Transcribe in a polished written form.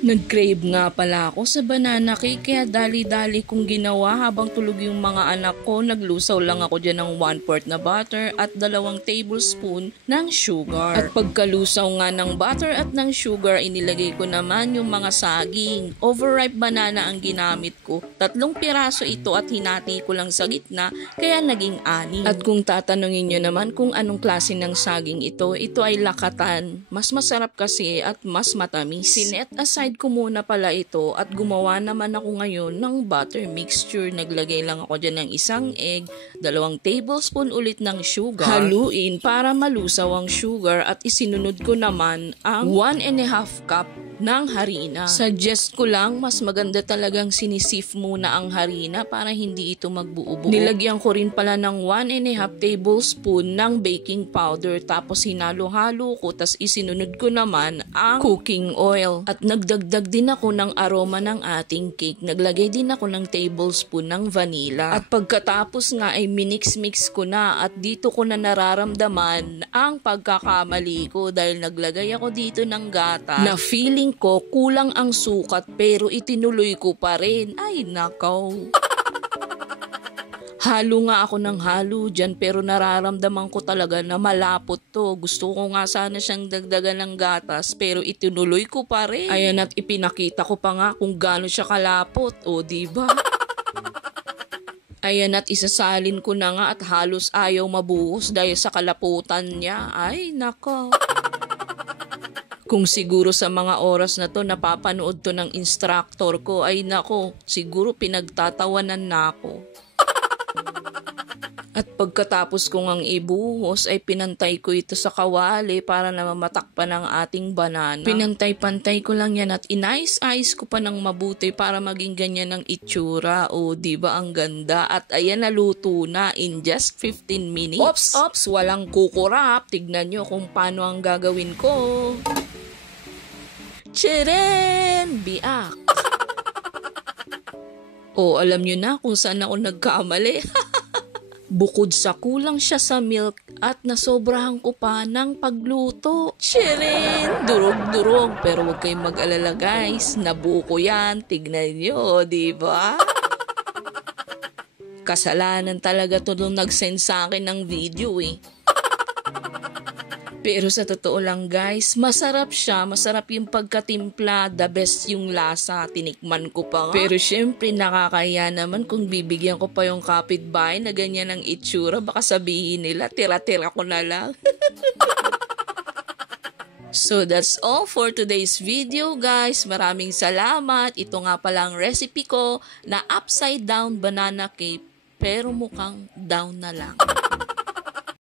Nag-crave nga pala ako sa banana cake kaya dali-dali kong ginawa habang tulog yung mga anak ko. Naglusaw lang ako dyan ng 1/4 na butter at 2 tablespoon ng sugar. At pagkalusaw nga ng butter at ng sugar, inilagay ko naman yung mga saging. Overripe banana ang ginamit ko. 3 piraso ito at hinati ko lang sa gitna kaya naging 6. At kung tatanungin nyo naman kung anong klase ng saging ito ay lakatan. Mas masarap kasi at mas matamis. Sinet aside ko muna pala ito at gumawa naman ako ngayon ng butter mixture. Naglagay lang ako dyan ng 1 egg, 2 tablespoon ulit ng sugar. Haluin para malusaw ang sugar at isinunod ko naman ang 1½ cup ng harina. Suggest ko lang, mas maganda talagang sinisif muna ang harina para hindi ito magbuo-buo. Nilagyan ko rin pala ng 1½ tablespoon ng baking powder tapos hinalo-halo ko tas isinunod ko naman ang cooking oil. At nagdagdag din ako ng aroma ng ating cake. Naglagay din ako ng tablespoon ng vanilla. At pagkatapos nga ay minix-mix ko na at dito ko na nararamdaman ang pagkakamali ko dahil naglagay ako dito ng gata na feeling ko kulang ang sukat pero itinuloy ko pa rin. Ay nakaw. Halo nga ako ng halo dyan pero nararamdaman ko talaga na malapot to. Gusto ko nga sana siyang dagdagan ng gatas pero itinuloy ko pa rin. Ayan at ipinakita ko pa nga kung gaano siya kalapot. O diba? Ayan at isasalin ko na nga at halos ayaw mabuhos dahil sa kalaputan niya. Ay nakaw. Kung siguro sa mga oras na to napapanood to ng instructor ko, ay nako, siguro pinagtatawanan na ako. At pagkatapos ko ngang ibuhos ay pinantay ko ito sa kawali para na mamatakpan ng ating banana. Pinantay-pantay ko lang yan at inayos-ayos ko pa ng mabuti para maging ganyan ang itsura. O diba ang ganda? At ayan naluto na in just 15 minutes. Ops, walang kukurap. Tignan nyo kung paano ang gagawin ko. Tcharan! Biak! O alam nyo na kung saan ako nagkamali. Bukod sa kulang siya sa milk at nasobrahan ko pa ng pagluto. Tcharan! Durog-durog. Pero huwag kayong mag-alala guys. Nabuo ko yan. Tignan nyo, diba? Kasalanan talaga to nung nag-send sa akin ng video eh. Pero sa totoo lang guys, masarap siya. Masarap yung pagkatimpla. The best yung lasa. Tinikman ko pa nga. Pero syempre nakakaya naman kung bibigyan ko pa yung kapitbahay na ganyan ang itsura. Baka sabihin nila, tira-tira ko na lang. So that's all for today's video guys. Maraming salamat. Ito nga pala ang recipe ko na upside down banana cake. Pero mukhang down na lang.